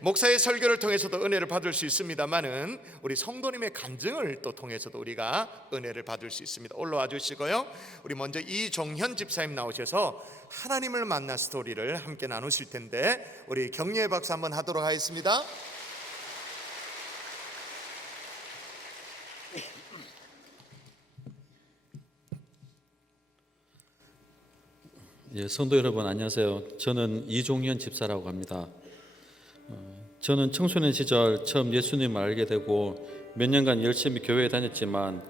목사의 설교를 통해서도 은혜를 받을 수 있습니다만은 우리 성도님의 간증을 또 통해서도 우리가 은혜를 받을 수 있습니다. 올라와 주시고요. 우리 먼저 이종현 집사님 나오셔서 하나님을 만난 스토리를 함께 나누실 텐데 우리 격려의 박수 한번 하도록 하겠습니다. 성도 여러분 안녕하세요. 저는 이종현 집사라고 합니다. 저는 청소년 시절 처음 예수님을 알게 되고 몇 년간 열심히 교회에 다녔지만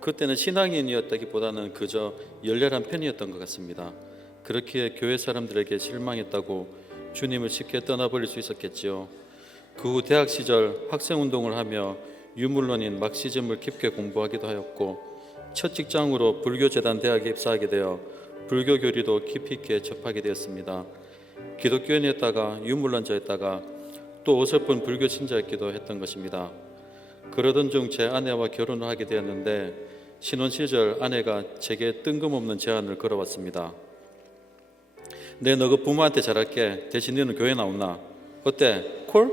그때는 신앙인이었다기보다는 그저 열렬한 팬이었던 것 같습니다. 그렇기에 교회 사람들에게 실망했다고 주님을 쉽게 떠나버릴 수 있었겠지요. 그 후 대학 시절 학생운동을 하며 유물론인 막시즘을 깊게 공부하기도 하였고 첫 직장으로 불교재단 대학에 입사하게 되어 불교 교리도 깊이 있게 접하게 되었습니다. 기독교인이었다가 유물론자였다가 또 어설픈 불교 신자였기도 했던 것입니다. 그러던 중 제 아내와 결혼을 하게 되었는데 신혼 시절 아내가 제게 뜬금없는 제안을 걸어왔습니다. 너 그 부모한테 잘할게. 대신 너는 교회 나오나? 어때? 콜?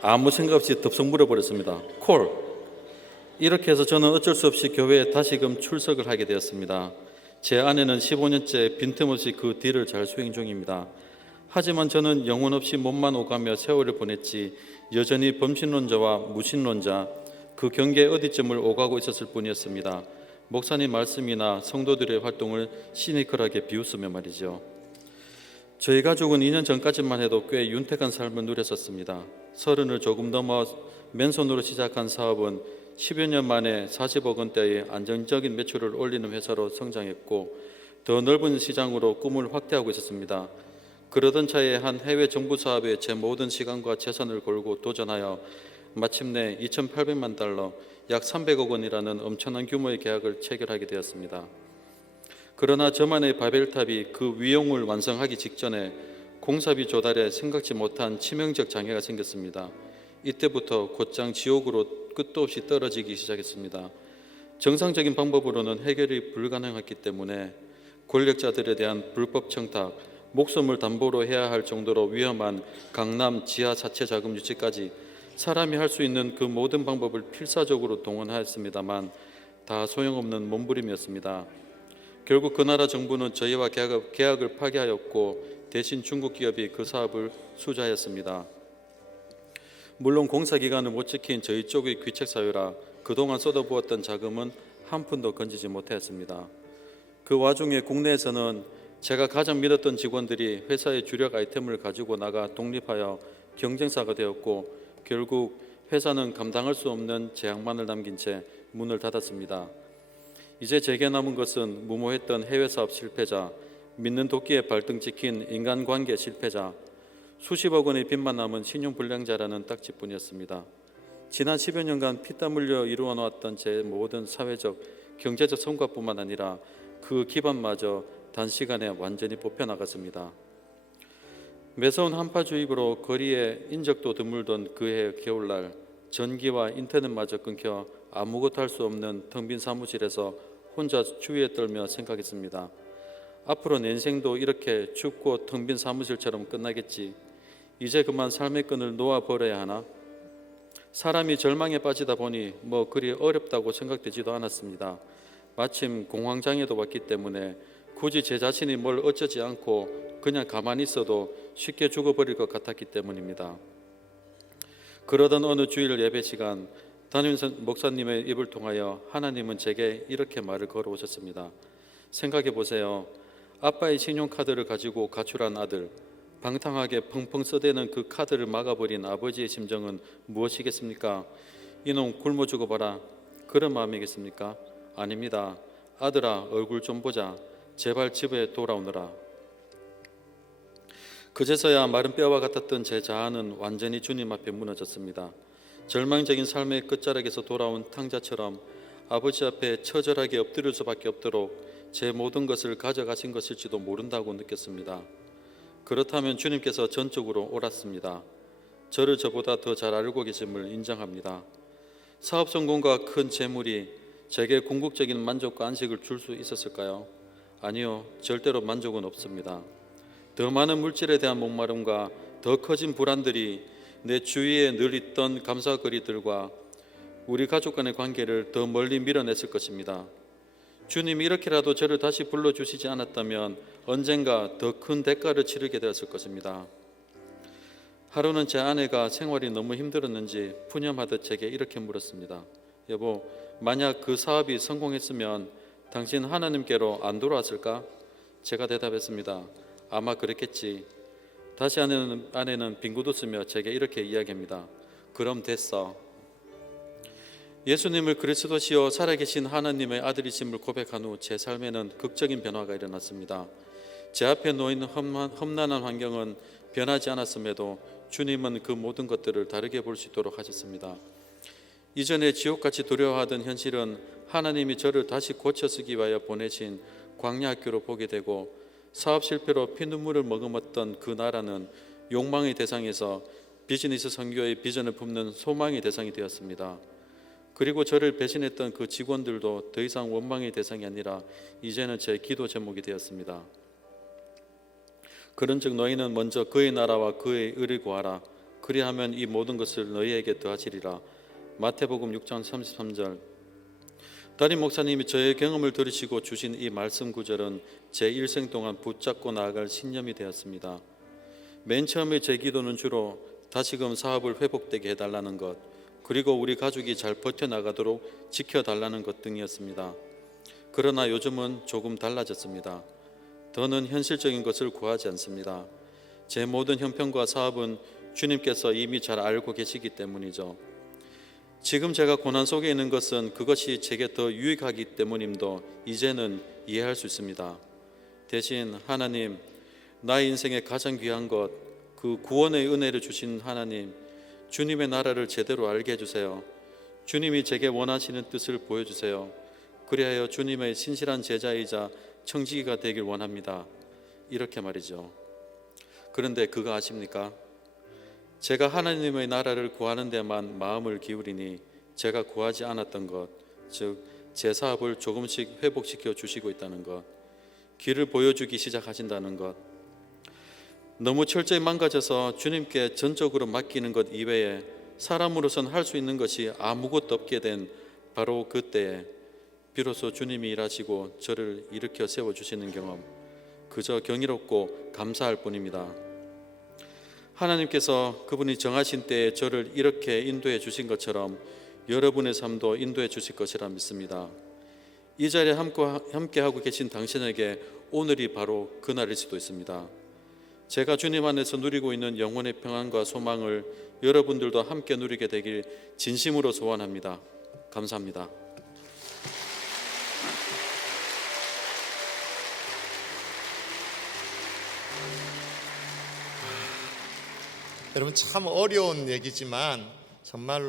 아무 생각 없이 덥석 물어버렸습니다. 콜? 이렇게 해서 저는 어쩔 수 없이 교회에 다시금 출석을 하게 되었습니다. 제 아내는 15년째 빈틈없이 그 딜을 잘 수행 중입니다. 하지만 저는 영혼 없이 몸만 오가며 세월을 보냈지 여전히 범신론자와 무신론자 그 경계 어디쯤을 오가고 있었을 뿐이었습니다. 목사님 말씀이나 성도들의 활동을 시니컬하게 비웃으며 말이죠. 저희 가족은 2년 전까지만 해도 꽤 윤택한 삶을 누렸었습니다. 30을 조금 넘어 맨손으로 시작한 사업은 10여 년 만에 40억 원대의 안정적인 매출을 올리는 회사로 성장했고 더 넓은 시장으로 꿈을 확대하고 있었습니다. 그러던 차에 한 해외 정부 사업에 제 모든 시간과 재산을 걸고 도전하여 마침내 2,800만 달러, 약 300억 원이라는 엄청난 규모의 계약을 체결하게 되었습니다. 그러나 저만의 바벨탑이 그 위용을 완성하기 직전에 공사비 조달에 생각지 못한 치명적 장애가 생겼습니다. 이때부터 곧장 지옥으로 끝도 없이 떨어지기 시작했습니다. 정상적인 방법으로는 해결이 불가능했기 때문에 권력자들에 대한 불법 청탁, 목숨을 담보로 해야 할 정도로 위험한 강남 지하 사채 자금 유치까지 사람이 할 수 있는 그 모든 방법을 필사적으로 동원하였습니다만 다 소용없는 몸부림이었습니다. 결국 그 나라 정부는 저희와 계약을 파기하였고 대신 중국 기업이 그 사업을 수주하였습니다. 물론 공사 기간을 못 지킨 저희 쪽의 귀책 사유라 그동안 쏟아부었던 자금은 한 푼도 건지지 못하였습니다. 그 와중에 국내에서는 제가 가장 믿었던 직원들이 회사의 주력 아이템을 가지고 나가 독립하여 경쟁사가 되었고 결국 회사는 감당할 수 없는 재앙만을 남긴 채 문을 닫았습니다. 이제 제게 남은 것은 무모했던 해외 사업 실패자, 믿는 도끼에 발등 찍힌 인간관계 실패자, 수십억 원의 빚만 남은 신용불량자라는 딱지뿐이었습니다. 지난 10여 년간 피땀 흘려 이루어 놓았던 제 모든 사회적, 경제적 성과뿐만 아니라 그 기반마저 단시간에 완전히 뽑혀나갔습니다. 매서운 한파주의보로 거리에 인적도 드물던 그해 겨울날 전기와 인터넷마저 끊겨 아무것도 할 수 없는 텅 빈 사무실에서 혼자 추위에 떨며 생각했습니다. 앞으로 내 인생도 이렇게 춥고 텅 빈 사무실처럼 끝나겠지. 이제 그만 삶의 끈을 놓아버려야 하나? 사람이 절망에 빠지다 보니 뭐 그리 어렵다고 생각되지도 않았습니다. 마침 공황장애도 왔기 때문에 굳이 제 자신이 뭘 어쩌지 않고 그냥 가만히 있어도 쉽게 죽어버릴 것 같았기 때문입니다. 그러던 어느 주일 예배 시간 담임 목사님의 입을 통하여 하나님은 제게 이렇게 말을 걸어오셨습니다. 생각해 보세요. 아빠의 신용카드를 가지고 가출한 아들, 방탕하게 펑펑 써대는 그 카드를 막아버린 아버지의 심정은 무엇이겠습니까? 이놈 굶어 죽어봐라. 그런 마음이겠습니까? 아닙니다. 아들아, 얼굴 좀 보자. 제발 집에 돌아오너라. 그제서야 마른 뼈와 같았던 제 자아는 완전히 주님 앞에 무너졌습니다. 절망적인 삶의 끝자락에서 돌아온 탕자처럼 아버지 앞에 처절하게 엎드릴 수밖에 없도록 제 모든 것을 가져가신 것일지도 모른다고 느꼈습니다. 그렇다면 주님께서 전적으로 옳았습니다. 저를 저보다 더 잘 알고 계심을 인정합니다. 사업 성공과 큰 재물이 제게 궁극적인 만족과 안식을 줄 수 있었을까요? 아니요, 절대로 만족은 없습니다. 더 많은 물질에 대한 목마름과 더 커진 불안들이 내 주위에 늘 있던 감사거리들과 우리 가족 간의 관계를 더 멀리 밀어냈을 것입니다. 주님이 이렇게라도 저를 다시 불러주시지 않았다면 언젠가 더 큰 대가를 치르게 되었을 것입니다. 하루는 제 아내가 생활이 너무 힘들었는지 푸념하듯 제게 이렇게 물었습니다. 여보, 만약 그 사업이 성공했으면 당신 하나님께로 안 돌아왔을까? 제가 대답했습니다. 아마 그랬겠지. 다시 아내는 빙구도 쓰며 제게 이렇게 이야기합니다. 그럼 됐어. 예수님을 그리스도시요 살아계신 하나님의 아들이심을 고백한 후 제 삶에는 극적인 변화가 일어났습니다. 제 앞에 놓인 험난한 환경은 변하지 않았음에도 주님은 그 모든 것들을 다르게 볼 수 있도록 하셨습니다. 이전에 지옥같이 두려워하던 현실은 하나님이 저를 다시 고쳐쓰기 위하여 보내신 광야 학교로 보게 되고, 사업 실패로 피눈물을 머금었던 그 나라는 욕망의 대상에서 비즈니스 선교의 비전을 품는 소망의 대상이 되었습니다. 그리고 저를 배신했던 그 직원들도 더 이상 원망의 대상이 아니라 이제는 제 기도 제목이 되었습니다. 그런즉 너희는 먼저 그의 나라와 그의 의를 구하라. 그리하면 이 모든 것을 너희에게 더하시리라. 마태복음 6장 33절. 담임 목사님이 저의 경험을 들으시고 주신 이 말씀 구절은 제 일생 동안 붙잡고 나아갈 신념이 되었습니다. 맨 처음에 제 기도는 주로 다시금 사업을 회복되게 해달라는 것, 그리고 우리 가족이 잘 버텨나가도록 지켜달라는 것 등이었습니다. 그러나 요즘은 조금 달라졌습니다. 더는 현실적인 것을 구하지 않습니다. 제 모든 형편과 사업은 주님께서 이미 잘 알고 계시기 때문이죠. 지금 제가 고난 속에 있는 것은 그것이 제게 더 유익하기 때문임도 이제는 이해할 수 있습니다. 대신 하나님, 나의 인생의 가장 귀한 것, 그 구원의 은혜를 주신 하나님, 주님의 나라를 제대로 알게 해주세요. 주님이 제게 원하시는 뜻을 보여주세요. 그리하여 주님의 신실한 제자이자 청지기가 되길 원합니다. 이렇게 말이죠. 그런데 그거 아십니까? 제가 하나님의 나라를 구하는 데만 마음을 기울이니 제가 구하지 않았던 것, 즉 제 사업을 조금씩 회복시켜 주시고 있다는 것, 길을 보여주기 시작하신다는 것, 너무 철저히 망가져서 주님께 전적으로 맡기는 것 이외에 사람으로선 할 수 있는 것이 아무것도 없게 된 바로 그때에 비로소 주님이 일하시고 저를 일으켜 세워주시는 경험, 그저 경이롭고 감사할 뿐입니다. 하나님께서 그분이 정하신 때에 저를 이렇게 인도해 주신 것처럼 여러분의 삶도 인도해 주실 것이라 믿습니다. 이 자리에 함께하고 계신 당신에게 오늘이 바로 그날일 수도 있습니다. 제가 주님 안에서 누리고 있는 영혼의 평안과 소망을 여러분들도 함께 누리게 되길 진심으로 소원합니다. 감사합니다. 여러분, 참 어려운 얘기지만 정말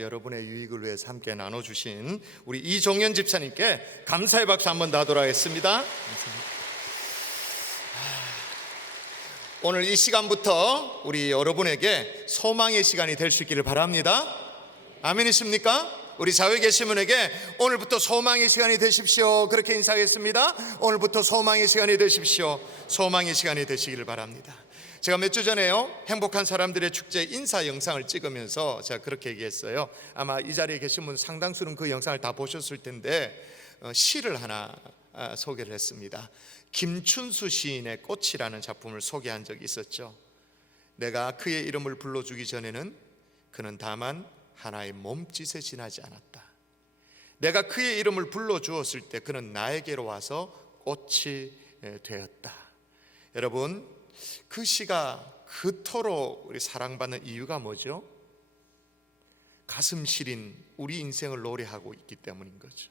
여러분의 유익을 위해서 함께 나눠주신 우리 이종현 집사님께 감사의 박수 한번 더 하도록 하겠습니다. 오늘 이 시간부터 우리 여러분에게 소망의 시간이 될 수 있기를 바랍니다. 아멘이십니까? 우리 좌우에 계신 분에게 오늘부터 소망의 시간이 되십시오, 그렇게 인사하겠습니다. 오늘부터 소망의 시간이 되십시오. 소망의 시간이 되시기를 바랍니다. 제가 몇 주 전에요, 행복한 사람들의 축제 인사 영상을 찍으면서 제가 그렇게 얘기했어요. 아마 이 자리에 계신 분 상당수는 그 영상을 다 보셨을 텐데 시를 하나 소개를 했습니다. 김춘수 시인의 꽃이라는 작품을 소개한 적이 있었죠. 내가 그의 이름을 불러주기 전에는 그는 다만 하나의 몸짓에 지나지 않았다. 내가 그의 이름을 불러주었을 때 그는 나에게로 와서 꽃이 되었다. 여러분, 그 시가 그토록 우리 사랑받는 이유가 뭐죠? 가슴 시린 우리 인생을 노래하고 있기 때문인 거죠.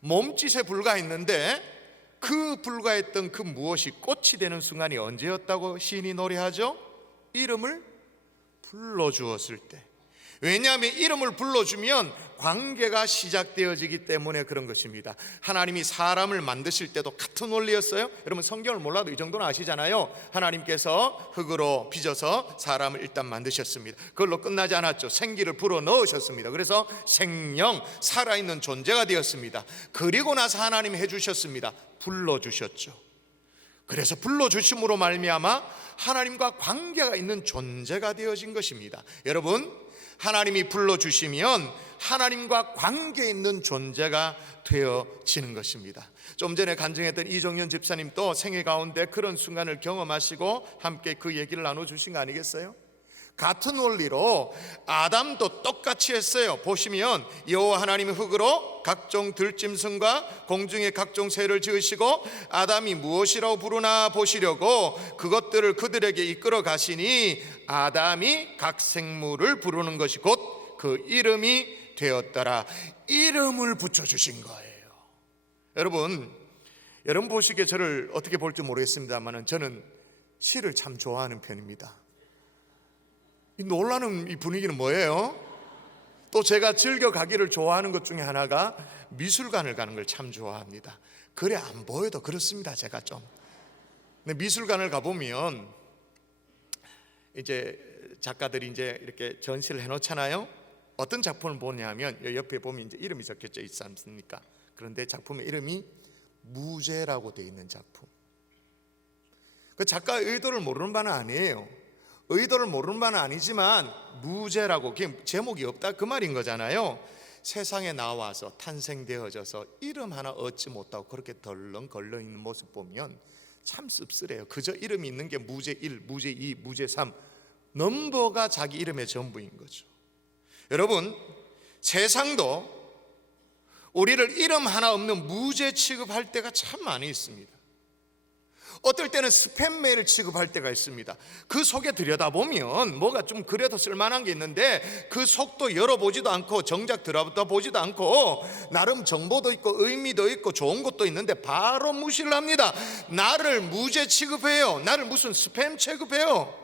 몸짓에 불과했는데 그 불과했던 그 무엇이 꽃이 되는 순간이 언제였다고 시인이 노래하죠? 이름을 불러주었을 때. 왜냐하면 이름을 불러주면 관계가 시작되어지기 때문에 그런 것입니다. 하나님이 사람을 만드실 때도 같은 원리였어요. 여러분, 성경을 몰라도 이 정도는 아시잖아요. 하나님께서 흙으로 빚어서 사람을 일단 만드셨습니다. 그걸로 끝나지 않았죠. 생기를 불어 넣으셨습니다. 그래서 생명, 살아있는 존재가 되었습니다. 그리고 나서 하나님이 해주셨습니다. 불러주셨죠. 그래서 불러주심으로 말미암아 하나님과 관계가 있는 존재가 되어진 것입니다. 여러분, 하나님이 불러주시면 하나님과 관계 있는 존재가 되어지는 것입니다. 좀 전에 간증했던 이종현 집사님도 생애 가운데 그런 순간을 경험하시고 함께 그 얘기를 나눠주신 거 아니겠어요? 같은 원리로 아담도 똑같이 했어요. 보시면 여호와 하나님이 흙으로 각종 들짐승과 공중의 각종 새를 지으시고 아담이 무엇이라고 부르나 보시려고 그것들을 그들에게 이끌어 가시니 아담이 각 생물을 부르는 것이 곧 그 이름이 되었더라. 이름을 붙여주신 거예요. 여러분 보시기에 저를 어떻게 볼지 모르겠습니다만 저는 시를 참 좋아하는 편입니다. 이 놀라는 이 분위기는 뭐예요? 또 제가 즐겨 가기를 좋아하는 것 중에 하나가 미술관을 가는 걸 참 좋아합니다. 그래 안 보여도 그렇습니다. 제가 좀. 근데 미술관을 가보면 이제 작가들이 이제 이렇게 전시를 해놓잖아요. 어떤 작품을 보냐면 옆에 보면 이제 이름이 적혀져 있지 않습니까? 그런데 작품의 이름이 무제라고 되어 있는 작품. 그 작가의 의도를 모르는 바는 아니에요. 의도를 모르는 바는 아니지만 무제라고 제목이 없다 그 말인 거잖아요. 세상에 나와서 탄생되어져서 이름 하나 얻지 못하고 그렇게 덜렁 걸려있는 모습 보면 참 씁쓸해요. 그저 이름이 있는 게 무제 1, 무제 2, 무제 3 넘버가 자기 이름의 전부인 거죠. 여러분 세상도 우리를 이름 하나 없는 무제 취급할 때가 참 많이 있습니다. 어떨 때는 스팸 메일 취급할 때가 있습니다. 그 속에 들여다보면 뭐가 좀 그래도 쓸만한 게 있는데 그 속도 열어보지도 않고 정작 들여다보지도 않고 나름 정보도 있고 의미도 있고 좋은 것도 있는데 바로 무시를 합니다. 나를 무제 취급해요. 나를 무슨 스팸 취급해요.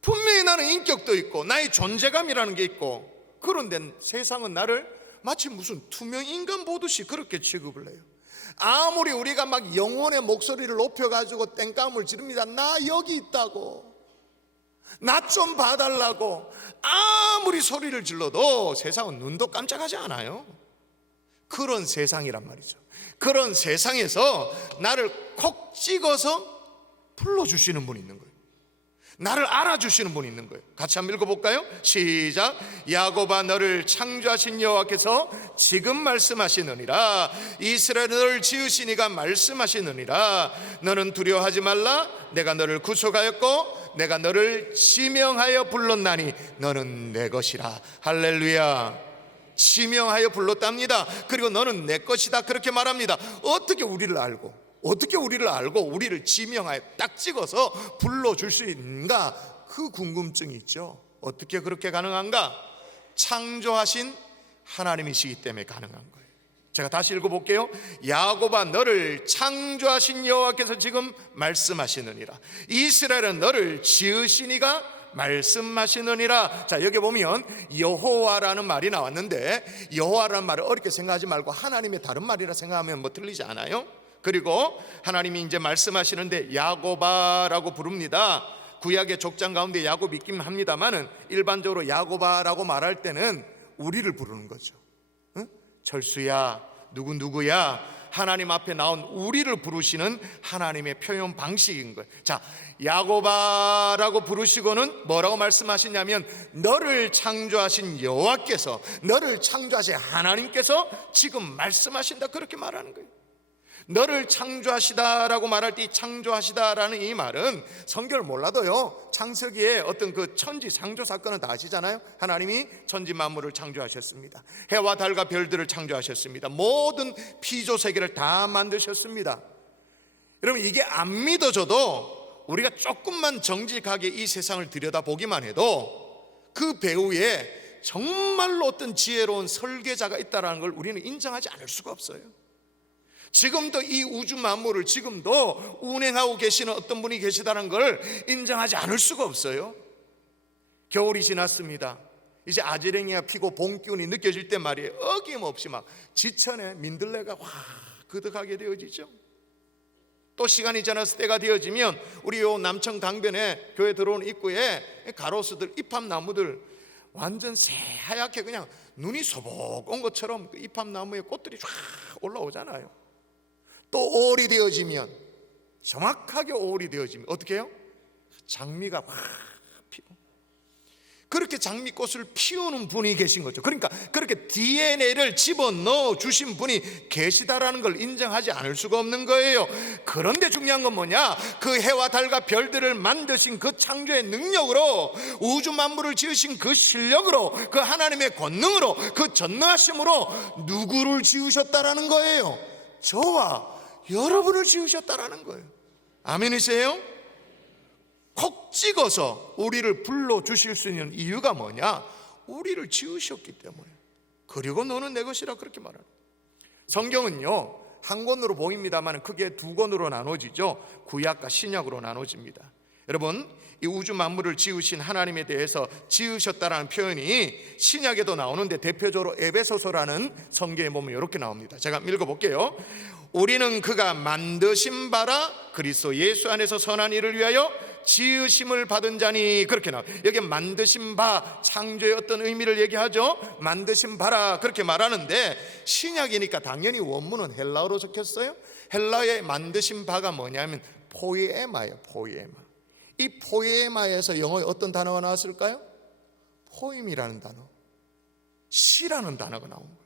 분명히 나는 인격도 있고 나의 존재감이라는 게 있고 그런데 세상은 나를 마치 무슨 투명 인간 보듯이 그렇게 취급을 해요. 아무리 우리가 막 영혼의 목소리를 높여가지고 땡깡을 지릅니다. 나 여기 있다고, 나 좀 봐달라고 아무리 소리를 질러도 세상은 눈도 깜짝하지 않아요. 그런 세상이란 말이죠. 그런 세상에서 나를 콕 찍어서 불러주시는 분이 있는 거예요. 나를 알아주시는 분이 있는 거예요. 같이 한번 읽어볼까요? 시작. 야곱아 너를 창조하신 여호와께서 지금 말씀하시느니라. 이스라엘 너를 지으신 이가 말씀하시느니라. 너는 두려워하지 말라. 내가 너를 구속하였고 내가 너를 지명하여 불렀나니 너는 내 것이라. 할렐루야. 지명하여 불렀답니다. 그리고 너는 내 것이다 그렇게 말합니다. 어떻게 우리를 알고 우리를 지명하여 딱 찍어서 불러줄 수 있는가? 그 궁금증이 있죠. 어떻게 그렇게 가능한가? 창조하신 하나님이시기 때문에 가능한 거예요. 제가 다시 읽어볼게요. 야곱아 너를 창조하신 여호와께서 지금 말씀하시느니라. 이스라엘은 너를 지으신 이가 말씀하시느니라. 자, 여기 보면 여호와라는 말이 나왔는데 여호와라는 말을 어렵게 생각하지 말고 하나님의 다른 말이라 생각하면 뭐 틀리지 않아요? 그리고 하나님이 이제 말씀하시는데 야곱아라고 부릅니다. 구약의 족장 가운데 야곱이 있긴 합니다만은 일반적으로 야곱아라고 말할 때는 우리를 부르는 거죠. 응? 철수야, 누구야, 하나님 앞에 나온 우리를 부르시는 하나님의 표현 방식인 거예요. 자, 야곱아라고 부르시고는 뭐라고 말씀하시냐면 너를 창조하신 여호와께서, 너를 창조하신 하나님께서 지금 말씀하신다 그렇게 말하는 거예요. 너를 창조하시다라고 말할 때 이 창조하시다라는 이 말은 성경을 몰라도요 창세기에 어떤 그 천지 창조 사건은 다 아시잖아요. 하나님이 천지 만물을 창조하셨습니다. 해와 달과 별들을 창조하셨습니다. 모든 피조 세계를 다 만드셨습니다. 여러분 이게 안 믿어져도 우리가 조금만 정직하게 이 세상을 들여다보기만 해도 그 배후에 정말로 어떤 지혜로운 설계자가 있다는 걸 우리는 인정하지 않을 수가 없어요. 지금도 이 우주 만물을 지금도 운행하고 계시는 어떤 분이 계시다는 걸 인정하지 않을 수가 없어요. 겨울이 지났습니다. 이제 아지랭이가 피고 봄 기운이 느껴질 때 말이에요. 어김없이 막 지천에 민들레가 확 그득하게 되어지죠. 또 시간이 지나서 때가 되어지면 우리 요 남청 강변에 교회 들어오는 입구에 가로수들, 잎합나무들 완전 새하얗게 그냥 눈이 소복 온 것처럼 그 잎합나무에 꽃들이 쫙 올라오잖아요. 또 5월이 되어지면 정확하게 5월이 되어지면 어떻게 해요? 장미가 확 피고, 그렇게 장미꽃을 피우는 분이 계신 거죠. 그러니까 그렇게 DNA를 집어넣어 주신 분이 계시다라는 걸 인정하지 않을 수가 없는 거예요. 그런데 중요한 건 뭐냐? 그 해와 달과 별들을 만드신 그 창조의 능력으로, 우주 만물을 지으신 그 실력으로, 그 하나님의 권능으로, 그 전능하심으로 누구를 지으셨다라는 거예요? 저와 여러분을 지으셨다라는 거예요. 아멘이세요? 콕 찍어서 우리를 불러주실 수 있는 이유가 뭐냐? 우리를 지으셨기 때문에. 그리고 너는 내 것이라 그렇게 말하는. 성경은요 한 권으로 보입니다만 크게 두 권으로 나눠지죠. 구약과 신약으로 나눠집니다. 여러분, 이 우주 만물을 지으신 하나님에 대해서 지으셨다라는 표현이 신약에도 나오는데, 대표적으로 에베소서라는 성경에 보면 이렇게 나옵니다. 제가 읽어볼게요. 우리는 그가 만드신 바라 그리스도 예수 안에서 선한 일을 위하여 지으심을 받은 자니. 그렇게 나와요. 여기 만드신 바, 창조의 어떤 의미를 얘기하죠. 만드신 바라 그렇게 말하는데, 신약이니까 당연히 원문은 헬라어로 적혔어요. 헬라어의 만드신 바가 뭐냐면 포이에마예요. 포이에마. 이 포이에마에서 영어에 어떤 단어가 나왔을까요? 포임이라는 단어, 시라는 단어가 나온 거예요.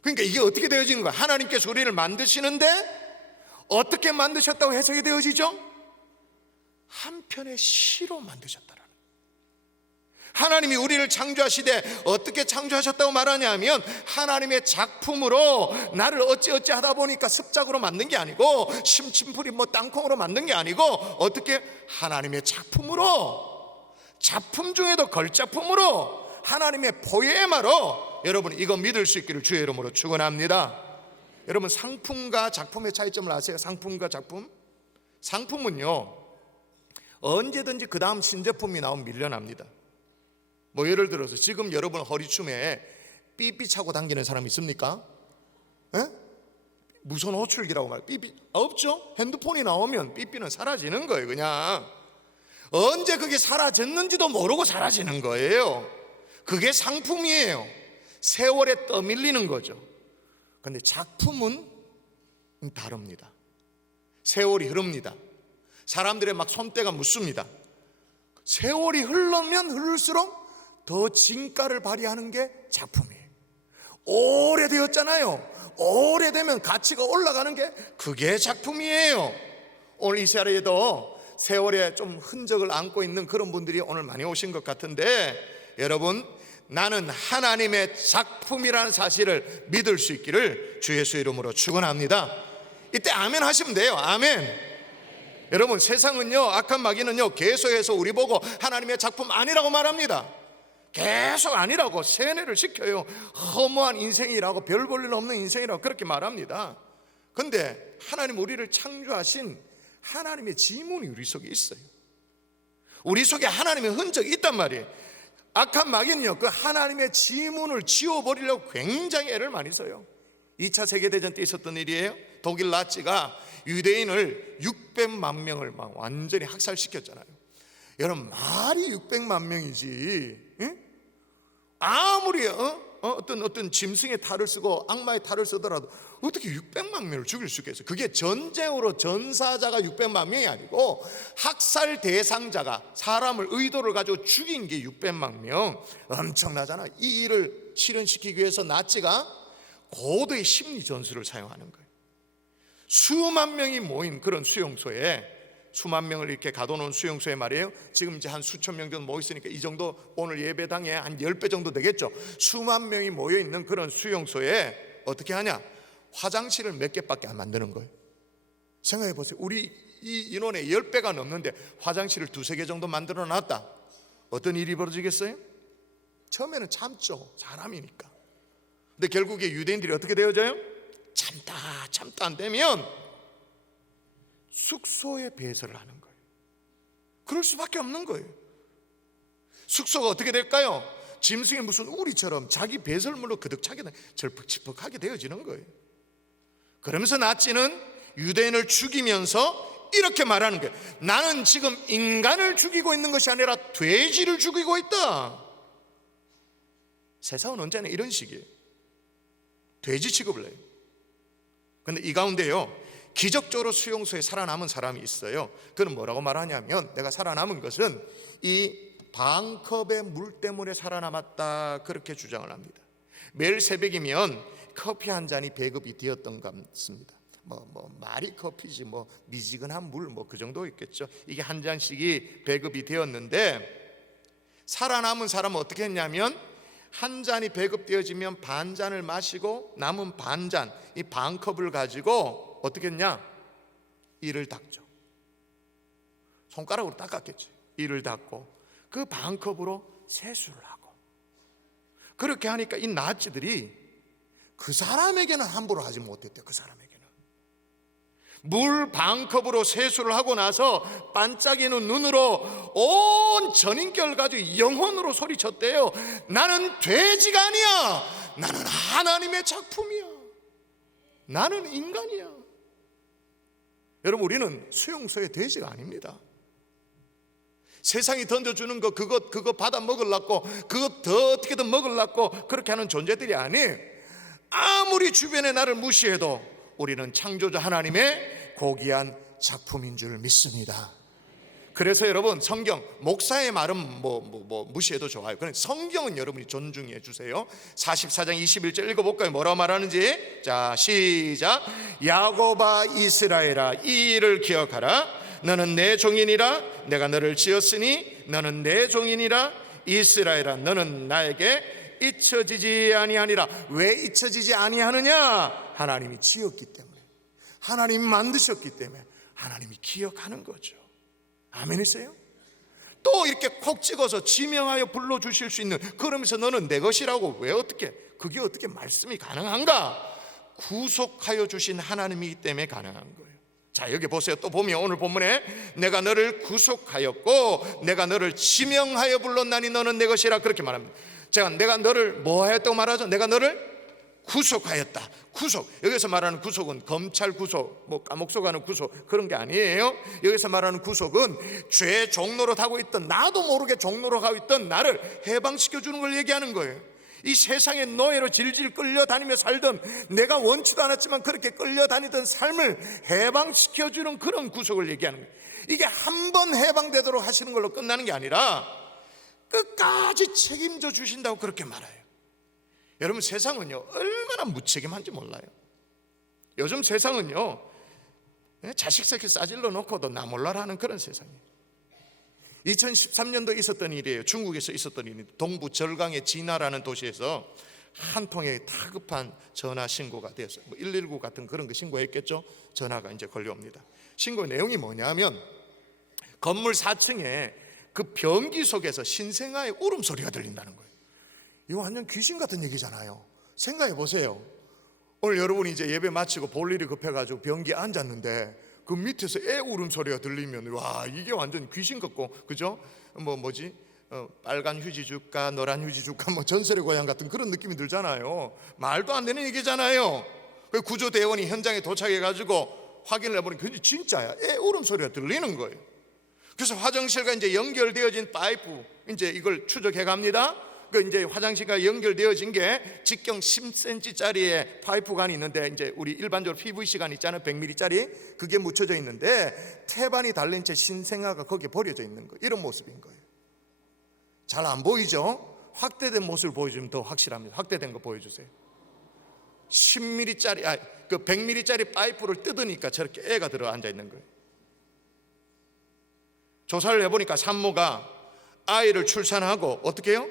그러니까 이게 어떻게 되어지는 거야? 하나님께서 우리를 만드시는데 어떻게 만드셨다고 해석이 되어지죠? 한편의 시로 만드셨다라는 거예요. 하나님이 우리를 창조하시되 어떻게 창조하셨다고 말하냐면, 하나님의 작품으로 나를 어찌어찌 하다 보니까 습작으로 만든 게 아니고, 심심풀이 땅콩으로 만든 게 아니고, 어떻게 하나님의 작품으로, 작품 중에도 걸작품으로, 하나님의 포에마로 여러분 이거 믿을 수 있기를 주의 이름으로 축원합니다. 여러분, 상품과 작품의 차이점을 아세요? 상품과 작품? 상품은요 언제든지 그 다음 신제품이 나오면 밀려납니다. 뭐 예를 들어서 지금 여러분 허리춤에 삐삐 차고 다니는 사람 있습니까? 에? 무선 호출기라고 말해요. 삐삐 없죠? 핸드폰이 나오면 삐삐는 사라지는 거예요. 그냥 언제 그게 사라졌는지도 모르고 사라지는 거예요. 그게 상품이에요. 세월에 떠밀리는 거죠. 근데 작품은 다릅니다. 세월이 흐릅니다. 사람들의 막 손때가 묻습니다. 세월이 흐르면 흐를수록 더 진가를 발휘하는 게 작품이에요. 오래되었잖아요. 오래되면 가치가 올라가는 게 그게 작품이에요. 오늘 이 자리에도 세월에 좀 흔적을 안고 있는 그런 분들이 오늘 많이 오신 것 같은데, 여러분, 나는 하나님의 작품이라는 사실을 믿을 수 있기를 주 예수 이름으로 축원합니다. 이때 아멘 하시면 돼요. 아멘. 여러분, 세상은요, 악한 마귀는요 계속해서 우리 보고 하나님의 작품 아니라고 말합니다. 계속 아니라고 세뇌를 시켜요. 허무한 인생이라고, 별 볼 일 없는 인생이라고 그렇게 말합니다. 근데 하나님 우리를 창조하신 하나님의 지문이 우리 속에 있어요. 우리 속에 하나님의 흔적이 있단 말이에요. 악한 마귀는요 그 하나님의 지문을 지워버리려고 굉장히 애를 많이 써요. 2차 세계대전 때 있었던 일이에요. 독일 나치가 유대인을 600만 명을 막 완전히 학살시켰잖아요. 여러분, 말이 600만 명이지, 응? 아무리 어떤 짐승의 탈을 쓰고 악마의 탈을 쓰더라도 어떻게 600만 명을 죽일 수 있겠어요? 그게 전쟁으로 전사자가 600만 명이 아니고 학살 대상자가, 사람을 의도를 가지고 죽인 게 600만 명. 엄청나잖아. 이 일을 실현시키기 위해서 나치가 고도의 심리 전술을 사용하는 거예요. 수만 명이 모인 그런 수용소에, 수만 명을 이렇게 가둬놓은 수용소에 말이에요, 지금 이제 한 수천 명 정도 모였으니까 이 정도 오늘 예배당에 한 10배 정도 되겠죠. 수만 명이 모여있는 그런 수용소에 어떻게 하냐? 화장실을 몇 개밖에 안 만드는 거예요. 생각해 보세요. 우리 이 인원의 10배가 넘는데 화장실을 2-3개 정도 만들어 놨다. 어떤 일이 벌어지겠어요? 처음에는 참죠. 사람이니까. 근데 결국에 유대인들이 어떻게 되어져요? 참다 안 되면 숙소에 배설을 하는 거예요. 그럴 수밖에 없는 거예요. 숙소가 어떻게 될까요? 짐승이 무슨 우리처럼 자기 배설물로 그득 차게, 절퍽지퍽하게 되어지는 거예요. 그러면서 나치는 유대인을 죽이면서 이렇게 말하는 거예요. 나는 지금 인간을 죽이고 있는 것이 아니라 돼지를 죽이고 있다. 세상은 언제나 이런 식이에요. 돼지 취급을 해요. 그런데 이 가운데요, 기적적으로 수용소에 살아남은 사람이 있어요. 그는 뭐라고 말하냐면, 내가 살아남은 것은 이 반컵의 물 때문에 살아남았다, 그렇게 주장을 합니다. 매일 새벽이면 커피 한 잔이 배급이 되었던 것 같습니다. 말이 커피지 미지근한 물 그 정도 있겠죠. 이게 한 잔씩이 배급이 되었는데, 살아남은 사람은 어떻게 했냐면, 한 잔이 배급되어지면 반 잔을 마시고 남은 반 잔, 이 반컵을 가지고 어떻게 했냐? 이를 닦죠. 손가락으로 닦았겠지. 이를 닦고 그 반컵으로 세수를 하고, 그렇게 하니까 이 나치들이 그 사람에게는 함부로 하지 못했대요. 그 사람에게는 물 반컵으로 세수를 하고 나서 반짝이는 눈으로 온 전인격을 가지고 영혼으로 소리쳤대요. 나는 돼지가 아니야. 나는 하나님의 작품이야. 나는 인간이야. 여러분, 우리는 수용소의 돼지가 아닙니다. 세상이 던져주는 거 그거 받아 먹으려고, 그거 더 어떻게든 먹으려고 그렇게 하는 존재들이 아니에요. 아무리 주변에 나를 무시해도 우리는 창조자 하나님의 고귀한 작품인 줄 믿습니다. 그래서 여러분, 성경, 목사의 말은 무시해도 좋아요. 그런데 성경은 여러분이 존중해 주세요. 44장 21절 읽어볼까요? 뭐라고 말하는지. 자, 시작. 야곱아 이스라엘아, 이 일을 기억하라. 너는 내 종이니라. 내가 너를 지었으니 너는 내 종이니라. 이스라엘아, 너는 나에게 잊혀지지 아니하니라. 왜 잊혀지지 아니하느냐? 하나님이 지었기 때문에, 하나님이 만드셨기 때문에 하나님이 기억하는 거죠. 아멘이세요? 또 이렇게 콕 찍어서 지명하여 불러주실 수 있는, 그러면서 너는 내 것이라고, 왜 그게 어떻게 말씀이 가능한가? 구속하여 주신 하나님이기 때문에 가능한 거예요. 자, 여기 보세요. 또 보면 오늘 본문에 내가 너를 구속하였고 내가 너를 지명하여 불렀나니 너는 내 것이라, 그렇게 말합니다. 내가 너를 뭐 하였다고 말하죠? 내가 너를 구속하였다. 구속, 여기서 말하는 구속은 검찰 구속, 감옥소 가는 구속, 그런 게 아니에요. 여기서 말하는 구속은 죄 종로로 타고 있던, 나도 모르게 종로로 가고 있던 나를 해방시켜 주는 걸 얘기하는 거예요. 이 세상의 노예로 질질 끌려다니며 살던, 내가 원치도 않았지만 그렇게 끌려다니던 삶을 해방시켜 주는 그런 구속을 얘기하는 거예요. 이게 한 번 해방되도록 하시는 걸로 끝나는 게 아니라 끝까지 책임져 주신다고 그렇게 말해요. 여러분, 세상은요 얼마나 무책임한지 몰라요. 요즘 세상은요 자식 새끼 싸질러 놓고도 나 몰라라는 그런 세상이에요. 2013년도에 있었던 일이에요. 중국에서 있었던 일입니다. 동부 절강의 진화라는 도시에서 한 통의 다급한 전화 신고가 되었어요. 119 같은 그런 거 신고했겠죠. 전화가 이제 걸려옵니다. 신고 내용이 뭐냐면, 건물 4층에 그 변기 속에서 신생아의 울음소리가 들린다는 거예요. 이거 완전 귀신 같은 얘기잖아요. 생각해 보세요. 오늘 여러분이 이제 예배 마치고 볼 일이 급해가지고 변기에 앉았는데 그 밑에서 애 울음소리가 들리면, 와, 이게 완전 귀신 같고, 그죠? 빨간 휴지 줄까, 노란 휴지 줄까, 전설의 고향 같은 그런 느낌이 들잖아요. 말도 안 되는 얘기잖아요. 그 구조대원이 현장에 도착해가지고 확인을 해보니 그게 진짜야. 애 울음소리가 들리는 거예요. 그래서 화장실과 이제 연결되어진 파이프, 이제 이걸 추적해 갑니다. 그 이제 화장실과 연결되어진 게 직경 10cm짜리의 파이프관이 있는데, 이제 우리 일반적으로 PVC관 있잖아요. 100mm짜리. 그게 묻혀져 있는데 태반이 달린 채 신생아가 거기에 버려져 있는 거예요. 이런 모습인 거예요. 잘 안 보이죠? 확대된 모습을 보여주면 더 확실합니다. 확대된 거 보여주세요. 10mm짜리, 그 100mm짜리 파이프를 뜯으니까 저렇게 애가 들어 앉아 있는 거예요. 조사를 해보니까 산모가 아이를 출산하고 어떻게 해요?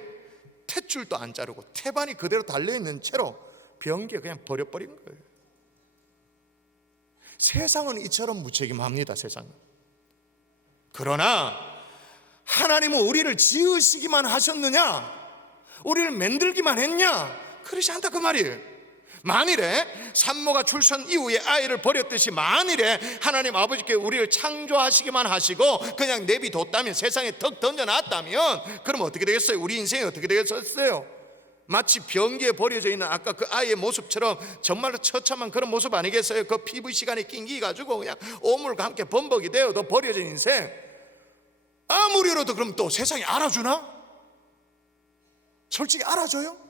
탯줄도 안 자르고 태반이 그대로 달려있는 채로 변기에 그냥 버려버린 거예요. 세상은 이처럼 무책임합니다. 세상은. 그러나 하나님은 우리를 지으시기만 하셨느냐, 우리를 만들기만 했냐? 그렇지 않다 그 말이에요. 만일에 산모가 출산 이후에 아이를 버렸듯이, 만일에 하나님 아버지께 우리를 창조하시기만 하시고 그냥 내비뒀다면, 세상에 턱 던져놨다면, 그럼 어떻게 되겠어요? 우리 인생이 어떻게 되겠어요? 마치 변기에 버려져 있는 아까 그 아이의 모습처럼 정말로 처참한 그런 모습 아니겠어요? 그 PVC관에 낑기가지고 그냥 오물과 함께 범벅이 되어도 버려진 인생. 아무리로도 그럼 또 세상이 알아주나? 솔직히 알아줘요?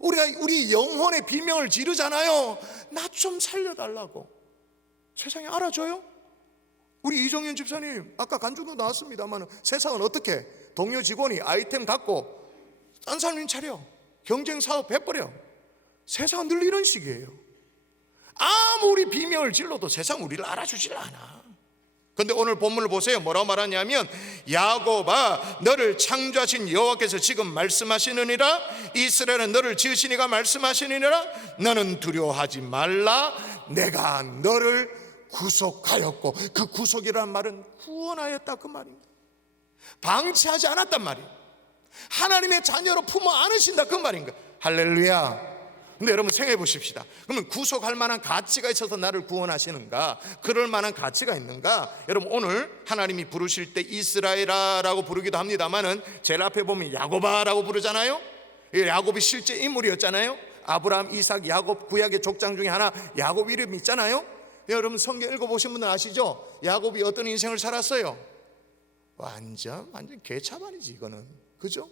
우리가 우리 영혼의 비명을 지르잖아요. 나 좀 살려달라고. 세상이 알아줘요? 우리 이정현 집사님 아까 간증도 나왔습니다만 세상은 어떻게 동료 직원이 아이템 갖고 딴 사람인 차려 경쟁 사업 해버려. 세상은 늘 이런 식이에요. 아무리 비명을 질러도 세상 우리를 알아주질 않아. 근데 오늘 본문을 보세요. 뭐라고 말하냐면 야곱아 너를 창조하신 여호와께서 지금 말씀하시느니라 이스라엘은 너를 지으시니가 말씀하시느니라 너는 두려워하지 말라 내가 너를 구속하였고 그 구속이라는 말은 구원하였다 그 말입니다. 방치하지 않았단 말이에요. 하나님의 자녀로 품어 안으신다 그 말인가. 할렐루야. 근데 여러분 생각해 보십시다. 그러면 구속할 만한 가치가 있어서 나를 구원하시는가? 그럴 만한 가치가 있는가? 여러분 오늘 하나님이 부르실 때 이스라엘아라고 부르기도 합니다만은 제일 앞에 보면 야곱아라고 부르잖아요. 야곱이 실제 인물이었잖아요. 아브라함, 이삭, 야곱 구약의 족장 중에 하나 야곱 이름이 있잖아요. 여러분 성경 읽어보신 분들 아시죠? 야곱이 어떤 인생을 살았어요? 완전 개차반이지 이거는. 그죠?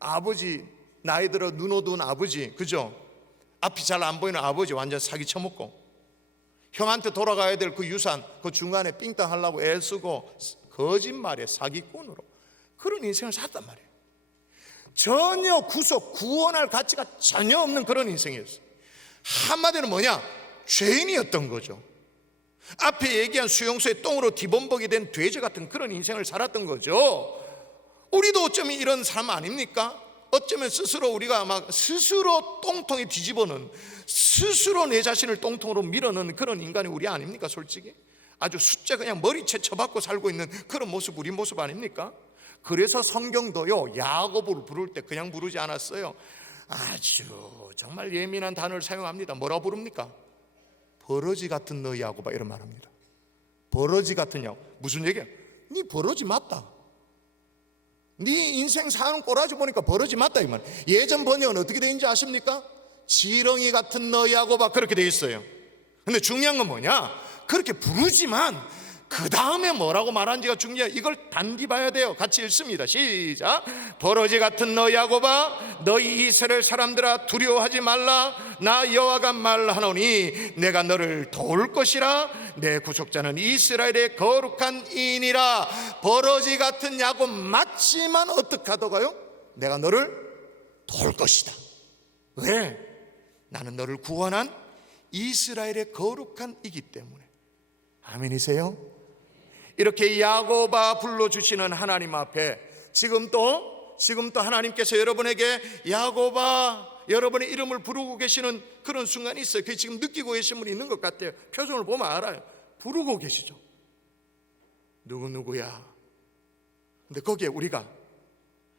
아버지 나이 들어 눈 어두운 아버지, 그죠? 앞이 잘 안 보이는 아버지 완전 사기 쳐먹고 형한테 돌아가야 될 그 유산 그 중간에 삥땅 하려고 애쓰고 거짓말에 사기꾼으로 그런 인생을 살았단 말이에요. 전혀 구속, 구원할 가치가 전혀 없는 그런 인생이었어요. 한마디로 뭐냐? 죄인이었던 거죠. 앞에 얘기한 수용소의 똥으로 뒤범벅이 된 돼지 같은 그런 인생을 살았던 거죠. 우리도 어쩌면 이런 삶 아닙니까? 어쩌면 스스로 우리가 막 스스로 똥통에 뒤집어는 스스로 내 자신을 똥통으로 밀어넣는 그런 인간이 우리 아닙니까? 솔직히 아주 숫자 그냥 머리채 쳐박고 살고 있는 그런 모습 우리 모습 아닙니까? 그래서 성경도요 야곱을 부를 때 그냥 부르지 않았어요. 아주 정말 예민한 단어를 사용합니다. 뭐라고 부릅니까? 버러지 같은 너 야곱아 이런 말합니다. 버러지 같은 야곱. 무슨 얘기야? 네 버러지 맞다. 네 인생 사는 꼬라지 보니까 버러지 맞다 이 말. 예전 번역은 어떻게 되어 있는지 아십니까? 지렁이 같은 너 야곱아 그렇게 되어 있어요. 근데 중요한 건 뭐냐? 그렇게 부르지만 그 다음에 뭐라고 말하는지가 중요해요. 이걸 단디 봐야 돼요. 같이 읽습니다. 시작. 버러지 같은 너 야곱아 너희 이스라엘 사람들아 두려워하지 말라 나 여호와가 말하노니 내가 너를 도울 것이라 내 구속자는 이스라엘의 거룩한 이인이라. 버러지 같은 야곱 맞지만 어떻게 하더가요? 내가 너를 도울 것이다. 왜? 나는 너를 구원한 이스라엘의 거룩한 이기 때문에. 아멘이세요? 이렇게 야곱아 불러주시는 하나님 앞에 지금 또 하나님께서 여러분에게 야곱아 여러분의 이름을 부르고 계시는 그런 순간이 있어요. 그게 지금 느끼고 계신 분이 있는 것 같아요. 표정을 보면 알아요. 부르고 계시죠. 누구누구야. 근데 거기에 우리가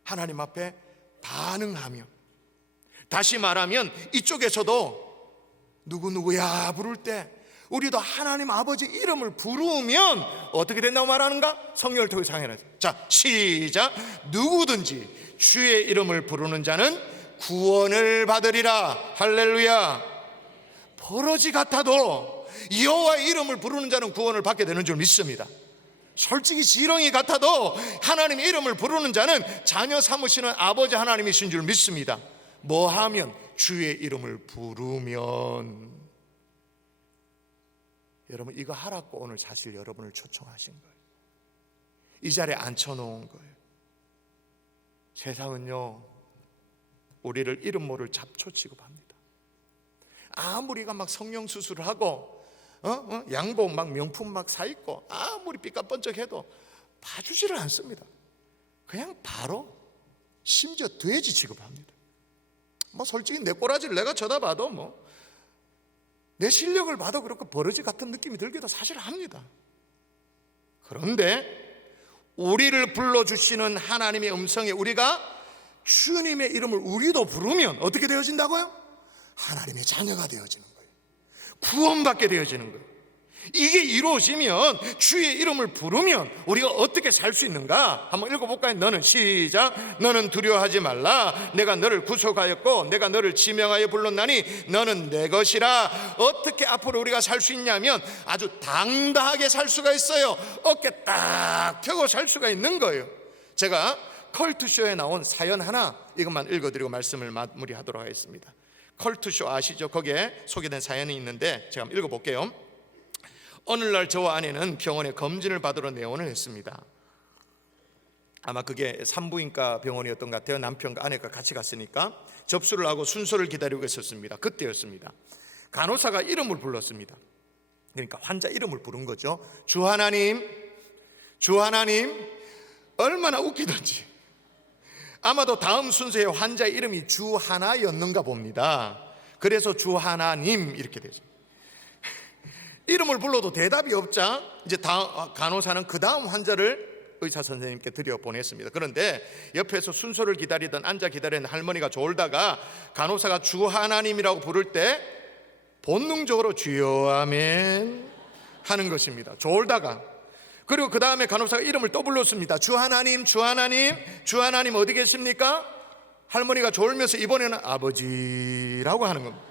하나님 앞에 반응하며, 다시 말하면 이쪽에서도 누구누구야 부를 때 우리도 하나님 아버지 이름을 부르면 어떻게 된다고 말하는가? 성경을 통해서 상해하죠. 자, 시작. 누구든지 주의 이름을 부르는 자는 구원을 받으리라. 할렐루야. 버러지 같아도 여호와의 이름을 부르는 자는 구원을 받게 되는 줄 믿습니다. 솔직히 지렁이 같아도 하나님의 이름을 부르는 자는 자녀 삼으시는 아버지 하나님이신 줄 믿습니다. 뭐 하면? 주의 이름을 부르면. 여러분 이거 하라고 오늘 사실 여러분을 초청하신 거예요. 이 자리에 앉혀놓은 거예요. 세상은요 우리를 이름 모를 잡초 취급합니다. 아무리가 막 성형수술을 하고 양복 막 명품 막 사입고 아무리 삐까뻔쩍해도 봐주지를 않습니다. 그냥 바로 심지어 돼지 취급합니다. 뭐 솔직히 내 꼬라지를 내가 쳐다봐도 뭐 내 실력을 봐도 그렇고 버러지 같은 느낌이 들기도 사실 합니다. 그런데 우리를 불러주시는 하나님의 음성에 우리가 주님의 이름을 우리도 부르면 어떻게 되어진다고요? 하나님의 자녀가 되어지는 거예요. 구원받게 되어지는 거예요. 이게 이루어지면 주의 이름을 부르면 우리가 어떻게 살 수 있는가? 한번 읽어볼까요? 너는 시작. 너는 두려워하지 말라. 내가 너를 구속하였고 내가 너를 지명하여 불렀나니 너는 내 것이라. 어떻게 앞으로 우리가 살 수 있냐면 아주 당당하게 살 수가 있어요. 어깨 딱 펴고 살 수가 있는 거예요. 제가 컬투쇼에 나온 사연 하나 이것만 읽어드리고 말씀을 마무리하도록 하겠습니다. 컬투쇼 아시죠? 거기에 소개된 사연이 있는데 제가 한번 읽어볼게요. 오늘날 저와 아내는 병원에 검진을 받으러 내원을 했습니다. 아마 그게 산부인과 병원이었던 것 같아요. 남편과 아내가 같이 갔으니까 접수를 하고 순서를 기다리고 있었습니다. 그때였습니다. 간호사가 이름을 불렀습니다. 그러니까 환자 이름을 부른 거죠. 주 하나님, 주 하나님. 얼마나 웃기던지. 아마도 다음 순서에 환자의 이름이 주 하나였는가 봅니다. 그래서 주 하나님 이렇게 되죠. 이름을 불러도 대답이 없자 이제 간호사는 그 다음 환자를 의사 선생님께 들여보냈습니다. 그런데 옆에서 순서를 기다리던 앉아 기다리는 할머니가 졸다가 간호사가 주 하나님이라고 부를 때 본능적으로 주여 아멘 하는 것입니다. 졸다가. 그리고 그 다음에 간호사가 이름을 또 불렀습니다. 주 하나님, 주 하나님, 주 하나님 어디 계십니까? 할머니가 졸면서 이번에는 아버지라고 하는 겁니다.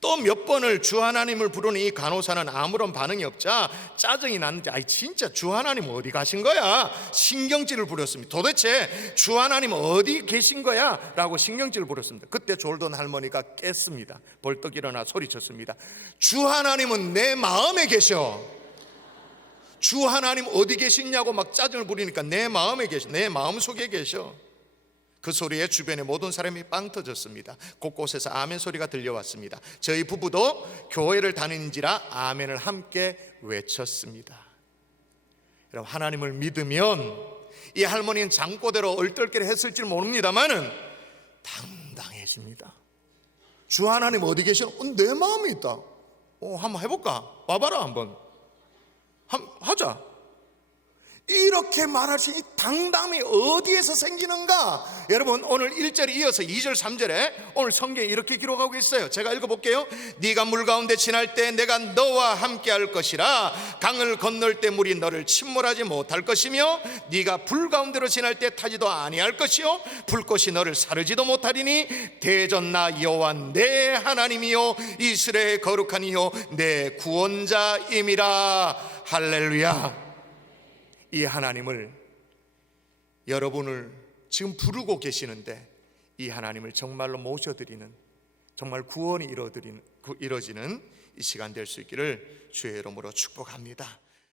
또 몇 번을 주 하나님을 부르는 이 간호사는 아무런 반응이 없자 짜증이 났는지 아이 진짜 주 하나님 어디 가신 거야? 신경질을 부렸습니다. 도대체 주 하나님 어디 계신 거야? 라고 신경질을 부렸습니다. 그때 졸던 할머니가 깼습니다. 벌떡 일어나 소리쳤습니다. 주 하나님은 내 마음에 계셔. 주 하나님 어디 계시냐고 막 짜증을 부리니까 내 마음에 계셔. 내 마음속에 계셔. 그 소리에 주변의 모든 사람이 빵 터졌습니다. 곳곳에서 아멘 소리가 들려왔습니다. 저희 부부도 교회를 다니는지라 아멘을 함께 외쳤습니다. 여러분, 하나님을 믿으면 이 할머니는 잠꼬대로 얼떨결에 했을지 모릅니다만은 당당해집니다. 주 하나님 어디 계시나? 내 마음에 있다. 한번 해볼까? 와봐라 한번. 하자. 이렇게 말할 수 있는 당담이 어디에서 생기는가? 여러분, 오늘 1절에 이어서 2절 3절에 오늘 성경에 이렇게 기록하고 있어요. 제가 읽어볼게요. 네가 물 가운데 지날 때 내가 너와 함께 할 것이라. 강을 건널 때 물이 너를 침몰하지 못할 것이며 네가 불 가운데로 지날 때 타지도 아니할 것이요 불꽃이 너를 사르지도 못하리니 대전 나 여호와 내 하나님이요 이스라엘의 거룩한 이요 내 구원자임이라. 할렐루야. 이 하나님을, 여러분을 지금 부르고 계시는데 이 하나님을 정말로 모셔드리는, 정말 구원이 이루어지는 이 시간 될 수 있기를 주의 이름으로 축복합니다.